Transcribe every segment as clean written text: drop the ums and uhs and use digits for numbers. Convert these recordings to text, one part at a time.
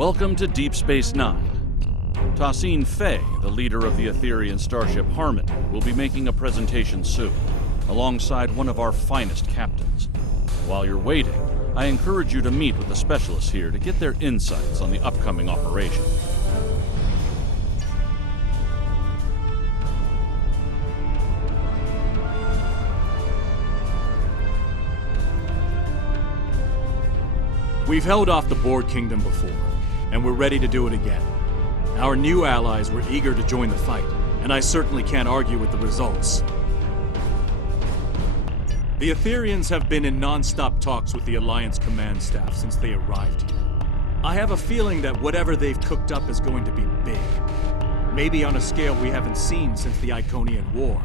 Welcome to Deep Space Nine. Tassine Fay, the leader of the Etherian starship Harmony, will be making a presentation soon, alongside one of our finest captains. While you're waiting, I encourage you to meet with the specialists here to get their insights on the upcoming operation. We've held off the Borg Kingdom before, and we're ready to do it again. Our new allies were eager to join the fight, and I certainly can't argue with the results. The Etherians have been in non-stop talks with the Alliance command staff since they arrived here. I have a feeling that whatever they've cooked up is going to be big. Maybe on a scale we haven't seen since the Iconian War.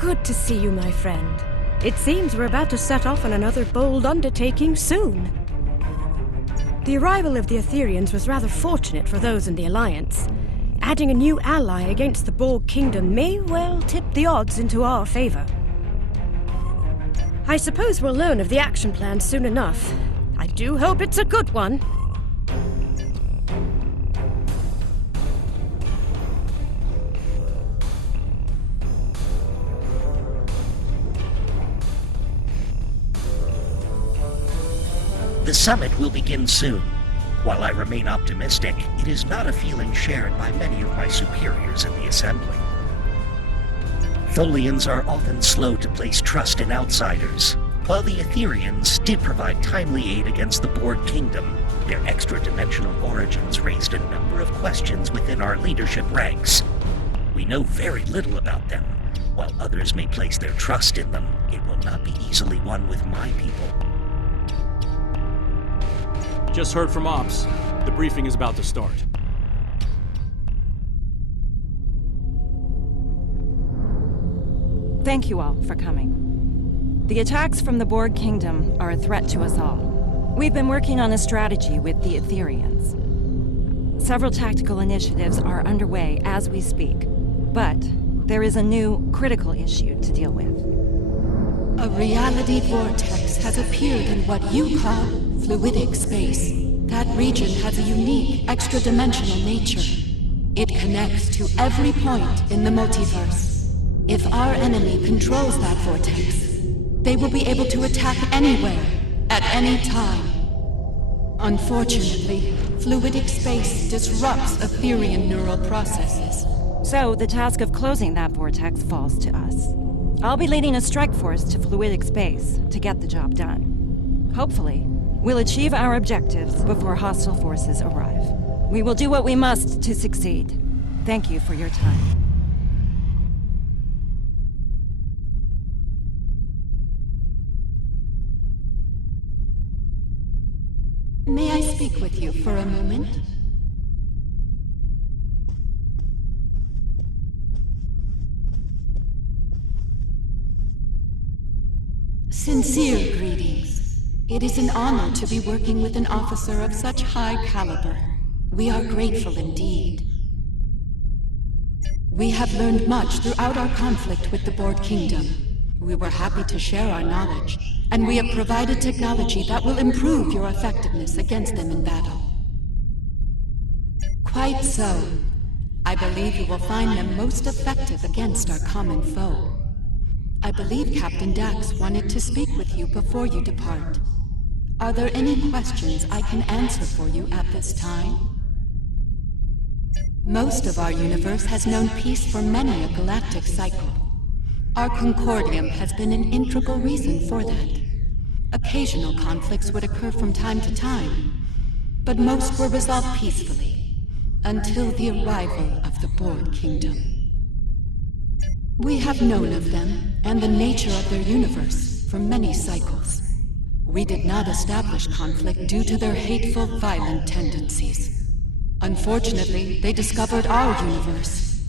Good to see you, my friend. It seems we're about to set off on another bold undertaking soon. The arrival of the Etherians was rather fortunate for those in the Alliance. Adding a new ally against the Borg Kingdom may well tip the odds into our favor. I suppose we'll learn of the action plan soon enough. I do hope it's a good one. The summit will begin soon. While I remain optimistic, it is not a feeling shared by many of my superiors in the Assembly. Tholians are often slow to place trust in outsiders. While the Etherians did provide timely aid against the Borg Kingdom, their extra-dimensional origins raised a number of questions within our leadership ranks. We know very little about them. While others may place their trust in them, it will not be easily won with my people. Just heard from Ops. The briefing is about to start. Thank you all for coming. The attacks from the Borg Kingdom are a threat to us all. We've been working on a strategy with the Etherians. Several tactical initiatives are underway as we speak, but there is a new critical issue to deal with. A reality vortex has appeared in what you call fluidic space. That region has a unique, extra-dimensional nature. It connects to every point in the multiverse. If our enemy controls that vortex, they will be able to attack anywhere, at any time. Unfortunately, fluidic space disrupts Etherian neural processes. So the task of closing that vortex falls to us. I'll be leading a strike force to fluidic space to get the job done. Hopefully, we'll achieve our objectives before hostile forces arrive. We will do what we must to succeed. Thank you for your time. May I speak with you for a moment? Sincere greetings. It is an honor to be working with an officer of such high caliber. We are grateful indeed. We have learned much throughout our conflict with the Borg Kingdom. We were happy to share our knowledge, and we have provided technology that will improve your effectiveness against them in battle. Quite so. I believe you will find them most effective against our common foe. I believe Captain Dax wanted to speak with you before you depart. Are there any questions I can answer for you at this time? Most of our universe has known peace for many a galactic cycle. Our Concordium has been an integral reason for that. Occasional conflicts would occur from time to time, but most were resolved peacefully, until the arrival of the Borg Kingdom. We have known of them and the nature of their universe for many cycles. We did not establish conflict due to their hateful, violent tendencies. Unfortunately, they discovered our universe.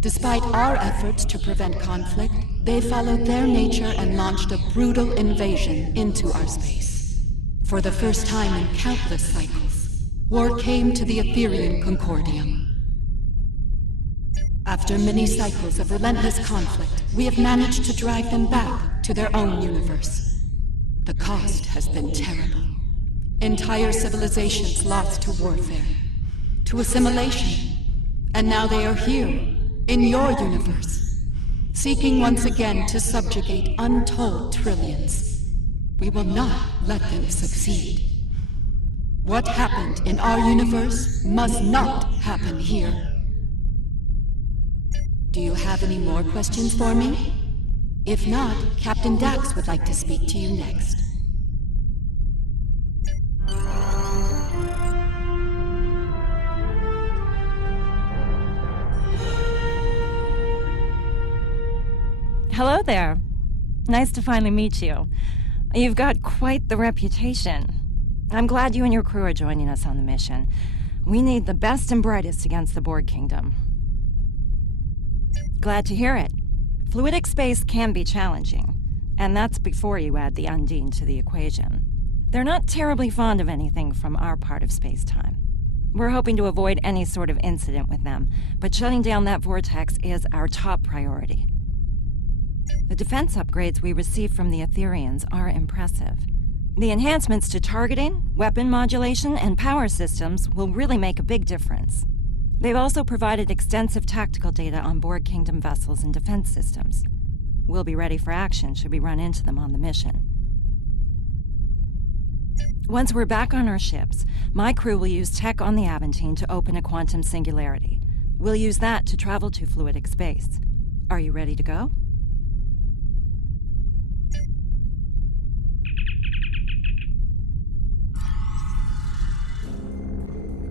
Despite our efforts to prevent conflict, they followed their nature and launched a brutal invasion into our space. For the first time in countless cycles, war came to the Etherian Concordium. After many cycles of relentless conflict, we have managed to drive them back to their own universe. The cost has been terrible. Entire civilizations lost to warfare, to assimilation. And now they are here, in your universe, seeking once again to subjugate untold trillions. We will not let them succeed. What happened in our universe must not happen here. Do you have any more questions for me? If not, Captain Dax would like to speak to you next. Hello there. Nice to finally meet you. You've got quite the reputation. I'm glad you and your crew are joining us on the mission. We need the best and brightest against the Borg Kingdom. Glad to hear it. Fluidic space can be challenging, and that's before you add the Undine to the equation. They're not terribly fond of anything from our part of space-time. We're hoping to avoid any sort of incident with them, but shutting down that vortex is our top priority. The defense upgrades we receive from the Etherians are impressive. The enhancements to targeting, weapon modulation, and power systems will really make a big difference. They've also provided extensive tactical data on Borg Kingdom vessels and defense systems. We'll be ready for action should we run into them on the mission. Once we're back on our ships, my crew will use tech on the Aventine to open a quantum singularity. We'll use that to travel to fluidic space. Are you ready to go?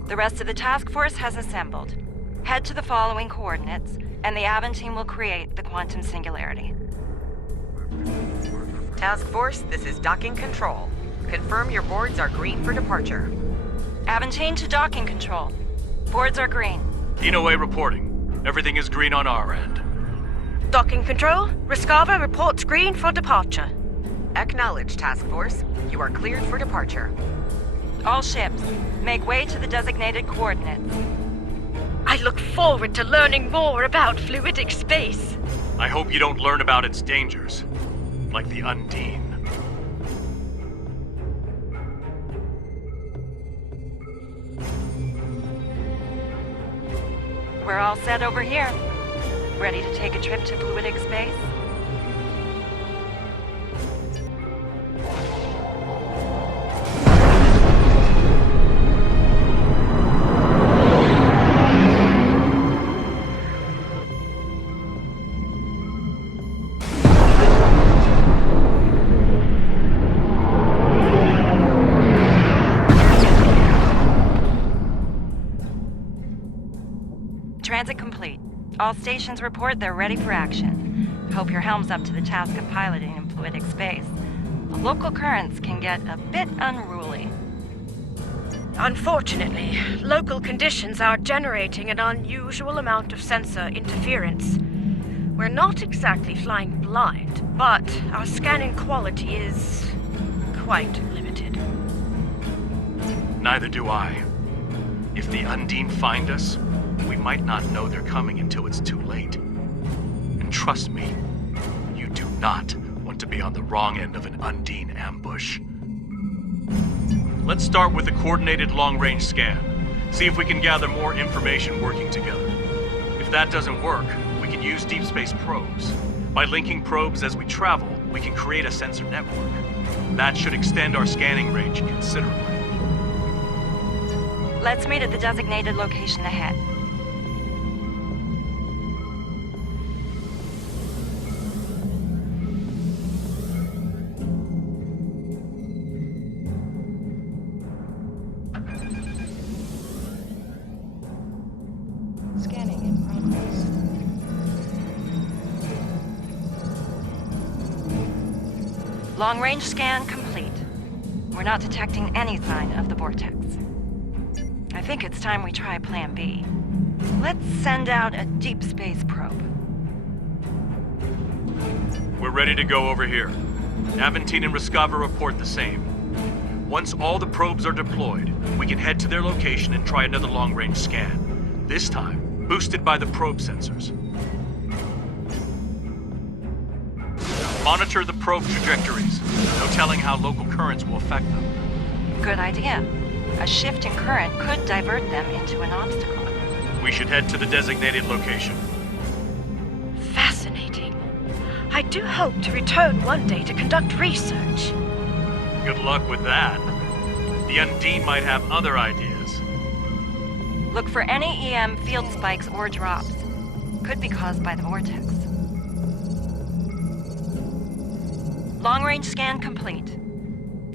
The rest of the task force has assembled. Head to the following coordinates, and the Aventine will create the quantum singularity. Task Force, this is docking control. Confirm your boards are green for departure. Aventine to docking control. Boards are green. Inoue reporting. Everything is green on our end. Docking control, Rescava reports green for departure. Acknowledge, Task Force. You are cleared for departure. All ships, make way to the designated coordinates. I look forward to learning more about fluidic space. I hope you don't learn about its dangers, like the Undine. We're all set over here. Ready to take a trip to fluidic space? Transit complete. All stations report they're ready for action. Hope your helm's up to the task of piloting in fluidic space. The local currents can get a bit unruly. Unfortunately, local conditions are generating an unusual amount of sensor interference. We're not exactly flying blind, but our scanning quality is quite limited. Neither do I. If the Undine find us, we might not know they're coming until it's too late. And trust me, you do not want to be on the wrong end of an Undine ambush. Let's start with a coordinated long-range scan. See if we can gather more information working together. If that doesn't work, we can use deep space probes. By linking probes as we travel, we can create a sensor network. That should extend our scanning range considerably. Let's meet at the designated location ahead. Scanning in progress. Long-range scan complete. We're not detecting any sign of the vortex. I think it's time we try Plan B. Let's send out a deep space probe. We're ready to go over here. Aventine and Rescava report the same. Once all the probes are deployed, we can head to their location and try another long-range scan. This time, boosted by the probe sensors. Monitor the probe trajectories. No telling how local currents will affect them. Good idea. A shift in current could divert them into an obstacle. We should head to the designated location. Fascinating. I do hope to return one day to conduct research. Good luck with that. The Undine might have other ideas. Look for any EM field spikes or drops. Could be caused by the vortex. Long-range scan complete.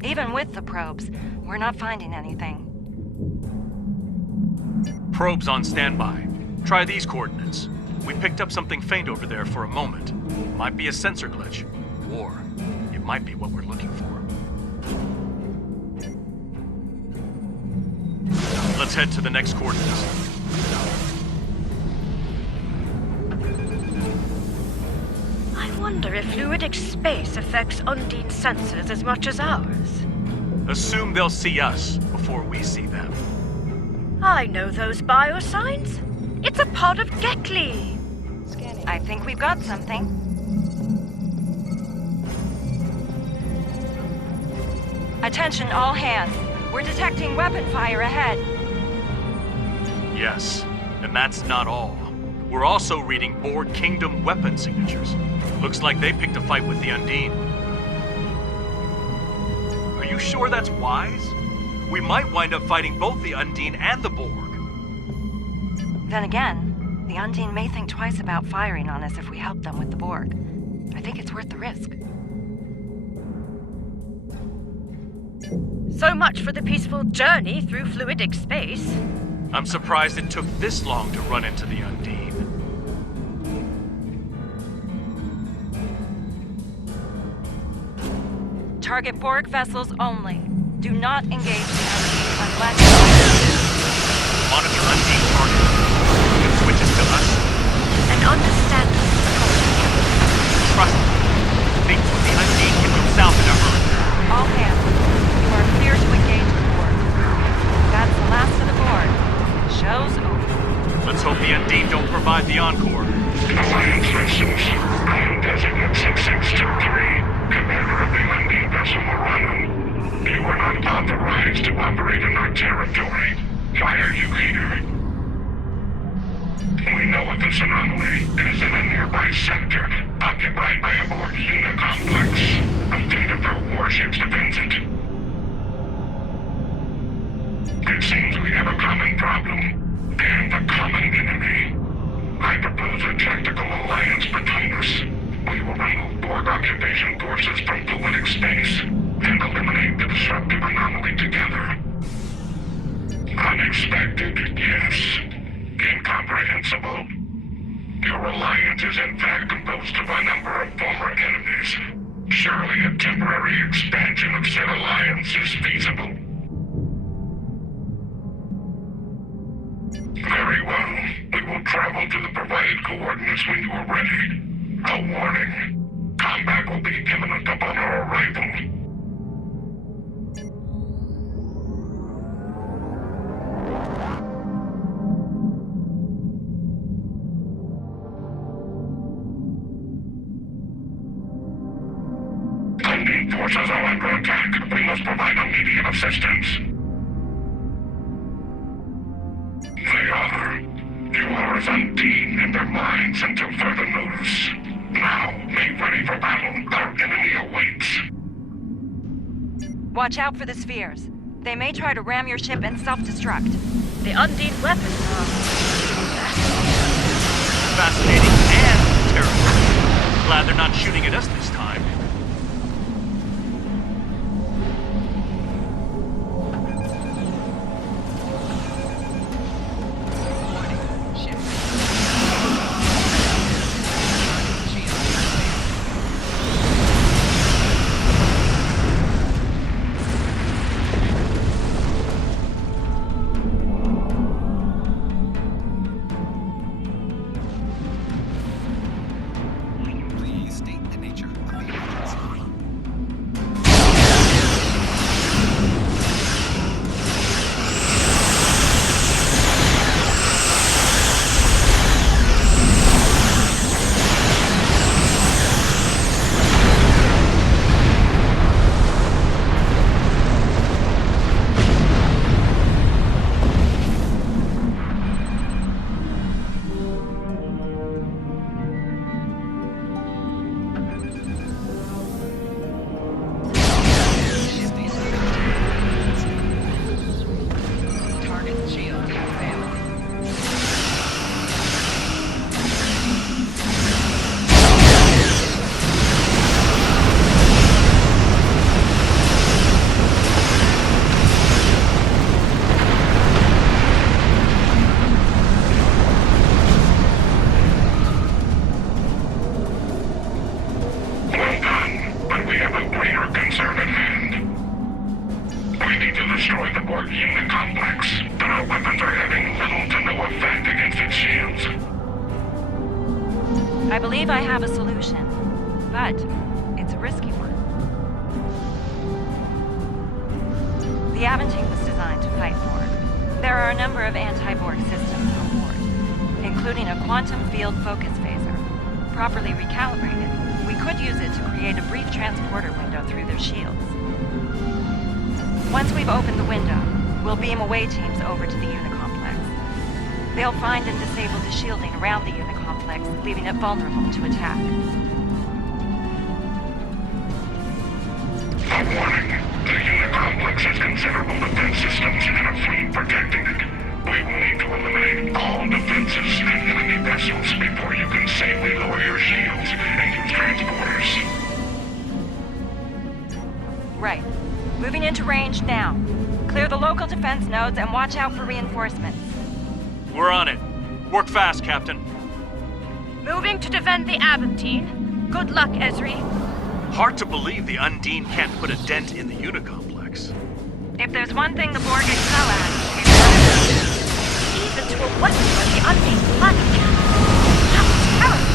Even with the probes, we're not finding anything. Probes on standby. Try these coordinates. We picked up something faint over there for a moment. Might be a sensor glitch. Or it might be what we're looking for. Let's head to the next coordinates. I wonder if fluidic space affects Undine sensors as much as ours. Assume they'll see us before we see them. I know those biosigns. It's a pod of Gekli. I think we've got something. Attention all hands. We're detecting weapon fire ahead. Yes, and that's not all. We're also reading Borg Kingdom weapon signatures. Looks like they picked a fight with the Undine. Are you sure that's wise? We might wind up fighting both the Undine and the Borg. Then again, the Undine may think twice about firing on us if we help them with the Borg. I think it's worth the risk. So much for the peaceful journey through fluidic space. I'm surprised it took this long to run into the Undine. Target Borg vessels only. Do not engage the Undine unless... Monitor Undine target. It switches to us. An understandable precaution. Trust me. Think the Undine can move south in a hurry. All hands, you are clear to engage the Borg. That's the last of the Borg. Show's over. Let's hope the Undine don't provide the encore. Alliance vessels. I am Designate 6623, commander of the Undine vessel Morano. You are not authorized to operate in our territory. Why are you here? We know of this anomaly. It is in a nearby sector, occupied by a Borg unit complex. A fate of their warships depends it. It seems we have a common problem, and a common enemy. I propose a tactical alliance between us. We will remove Borg occupation forces from fluidic space, and eliminate the disruptive anomaly together. Unexpected, yes. Incomprehensible. Your alliance is in fact composed of a number of former enemies. Surely a temporary expansion of said alliance is feasible. Very well. We will travel to the provided coordinates when you are ready. A warning. Combat will be imminent upon our arrival. Undine forces are under attack. We must provide immediate assistance. They are. You are as Undine in their minds until further notice. Now, make ready for battle. Our enemy awaits. Watch out for the spheres. They may try to ram your ship and self-destruct. The Undine weapons are Fascinating and terrible. Glad they're not shooting at us this time. Please state the nature of the but it's a risky one. The Aventine was designed to fight Borg. There are a number of anti-Borg systems on board, including a quantum field focus phaser. Properly recalibrated, we could use it to create a brief transporter window through their shields. Once we've opened the window, we'll beam away teams over to the Unicomplex. They'll find and disable the shielding around the Unicomplex, leaving it vulnerable to attack. A warning. The Unicomplex has considerable defense systems and a fleet protecting it. We will need to eliminate all defenses and enemy vessels before you can safely lower your shields and use transporters. Right. Moving into range now. Clear the local defense nodes and watch out for reinforcements. We're on it. Work fast, Captain. Moving to defend the Aventine. Good luck, Ezri. Hard to believe the Undine can't put a dent in the Unicomplex. If there's one thing the Borg excel at, it's Even to a weapon on the Undine planet. That's terrifying.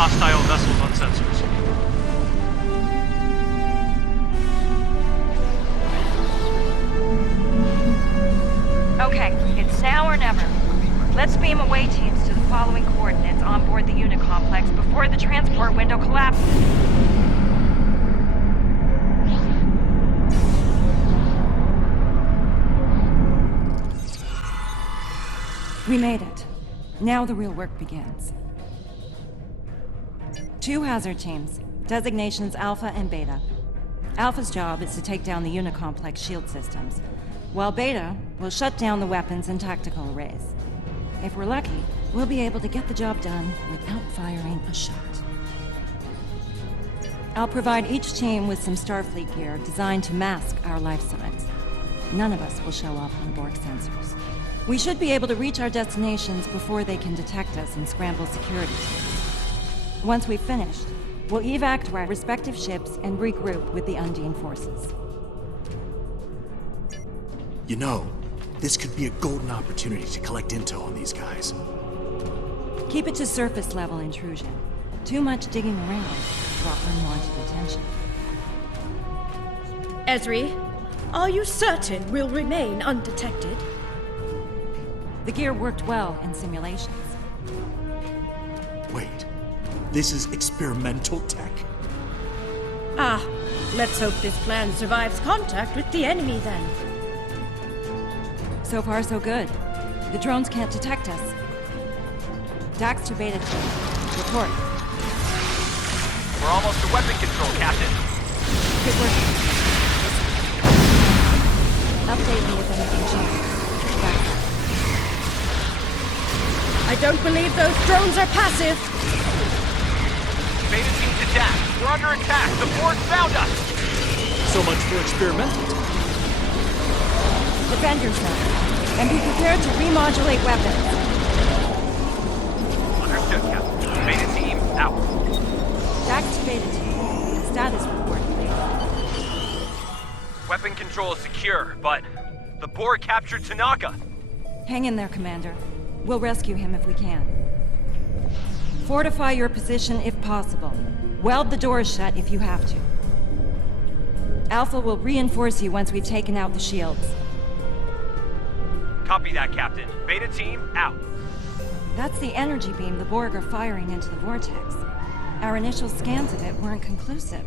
hostile vessels on sensors. Okay, it's now or never. Let's beam away teams to the following coordinates on board the Unicomplex before the transport window collapses. We made it. Now the real work begins. 2 hazard teams, designations Alpha and Beta. Alpha's job is to take down the Unicomplex shield systems, while Beta will shut down the weapons and tactical arrays. If we're lucky, we'll be able to get the job done without firing a shot. I'll provide each team with some Starfleet gear designed to mask our life signs. None of us will show up on Borg sensors. We should be able to reach our destinations before they can detect us and scramble security teams. Once we've finished, we'll evac to our respective ships and regroup with the Undine forces. You know, this could be a golden opportunity to collect intel on these guys. Keep it to surface level intrusion. Too much digging around will draw unwanted attention. Ezri, are you certain we'll remain undetected? The gear worked well in simulations. Wait, this is experimental tech? Ah, let's hope this plan survives contact with the enemy then. So far, so good. The drones can't detect us. Dax to Beta Team. Report. We're almost to weapon control, Captain. Good work. Update me if anything changes. Dax. I don't believe those drones are passive. Beta Team to Dax. We're under attack. The Borg found us. So much for experimental tech. Defend yourself. And be prepared to remodulate weapons. Understood, Captain. Beta Team, out. Dax to Beta Team. Status report, please. Weapon control is secure, but the Borg captured Tanaka. Hang in there, Commander. We'll rescue him if we can. Fortify your position if possible. Weld the doors shut if you have to. Alpha will reinforce you once we've taken out the shields. Copy that, Captain. Beta Team, out. That's the energy beam the Borg are firing into the vortex. Our initial scans of it weren't conclusive.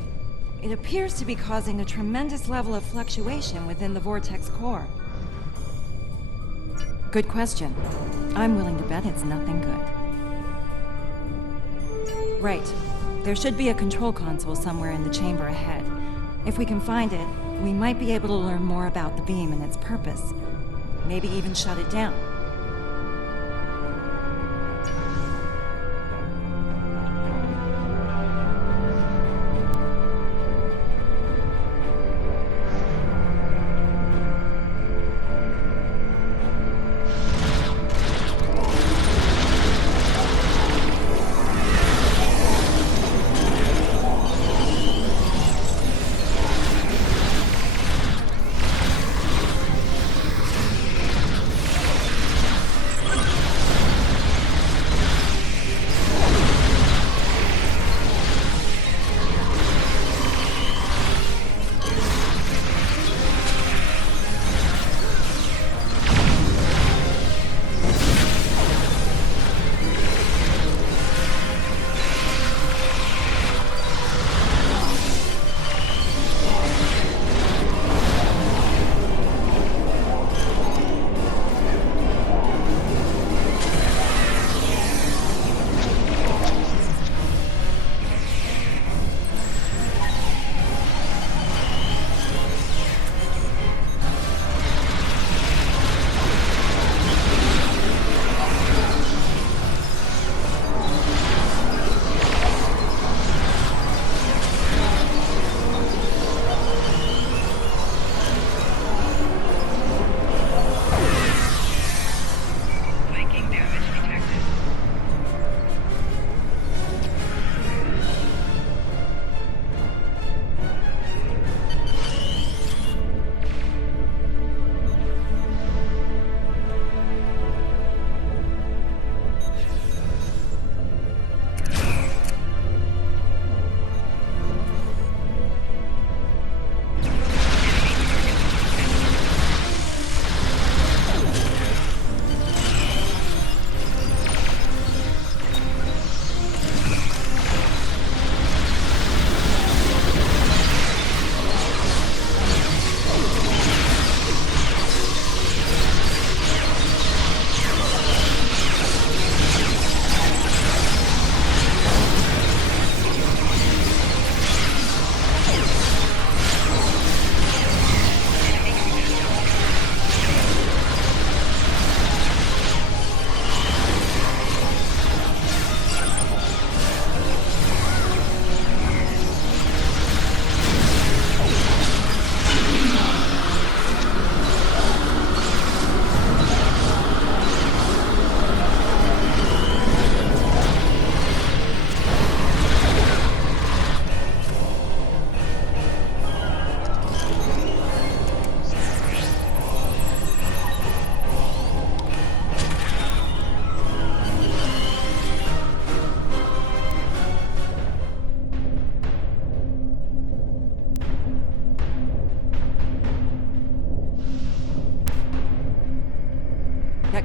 It appears to be causing a tremendous level of fluctuation within the vortex core. Good question. I'm willing to bet it's nothing good. Right. There should be a control console somewhere in the chamber ahead. If we can find it, we might be able to learn more about the beam and its purpose. Maybe even shut it down.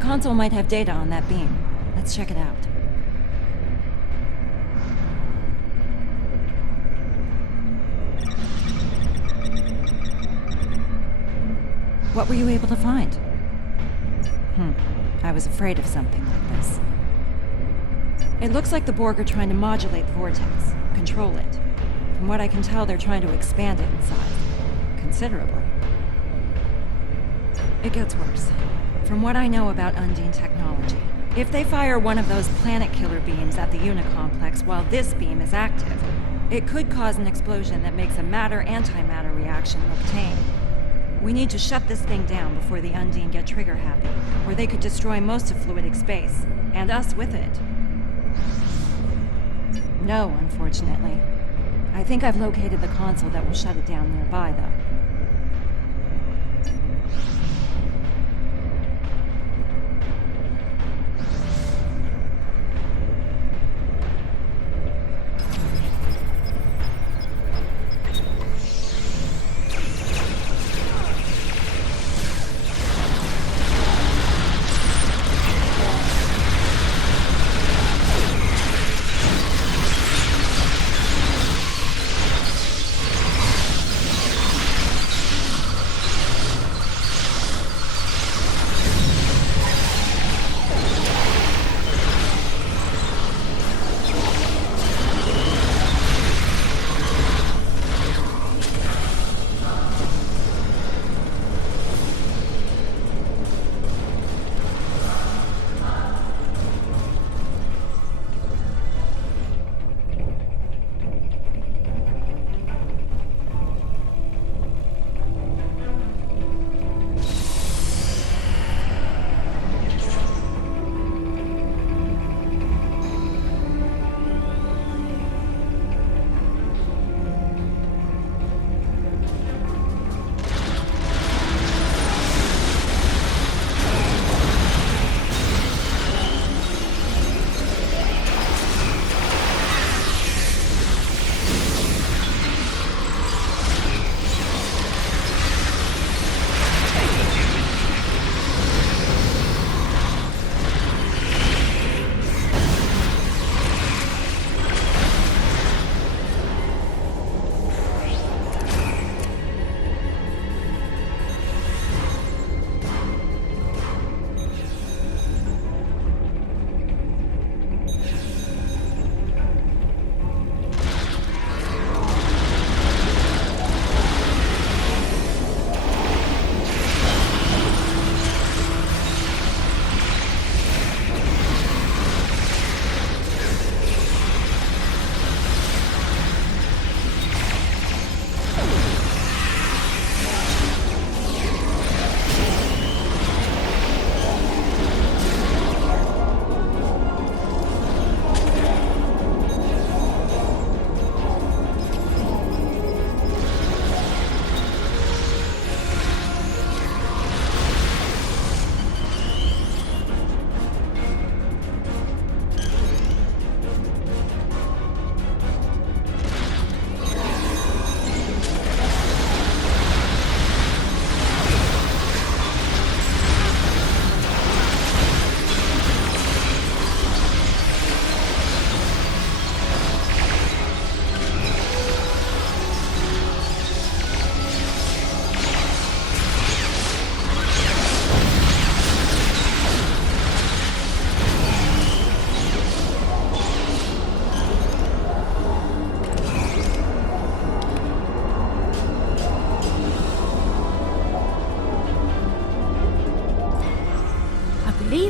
console might have data on that beam. Let's check it out. What were you able to find? I was afraid of something like this. It looks like the Borg are trying to modulate the vortex, control it. From what I can tell, they're trying to expand it in size. Considerably. It gets worse. From what I know about Undine technology, if they fire one of those planet-killer beams at the Unicomplex while this beam is active, it could cause an explosion that makes a matter-antimatter reaction look tame. We need to shut this thing down before the Undine get trigger-happy, or they could destroy most of fluidic space, and us with it. No, unfortunately. I think I've located the console that will shut it down nearby, though.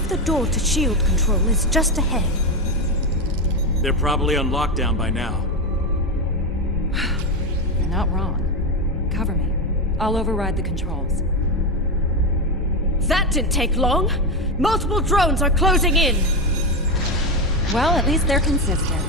The door to shield control is just ahead. They're probably on lockdown by now. You're not wrong. Cover me. I'll override the controls. That didn't take long. Multiple drones are closing in. Well, at least they're consistent.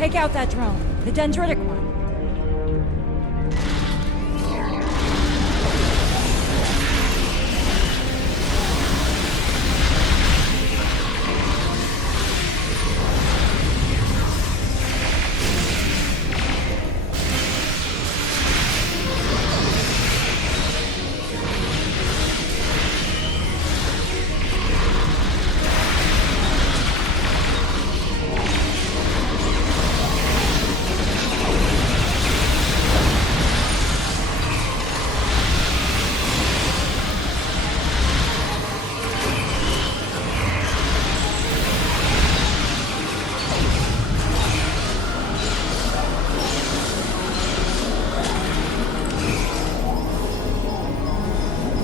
Take out that drone, the dendritic one.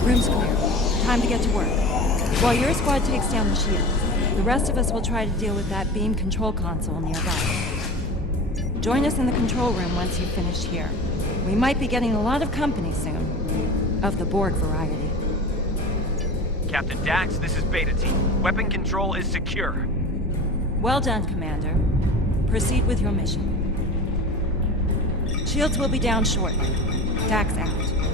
Room's clear. Time to get to work. While your squad takes down the shields, the rest of us will try to deal with that beam control console nearby. Join us in the control room once you've finished here. We might be getting a lot of company soon. Of the Borg variety. Captain Dax, this is Beta Team. Weapon control is secure. Well done, Commander. Proceed with your mission. Shields will be down shortly. Dax out.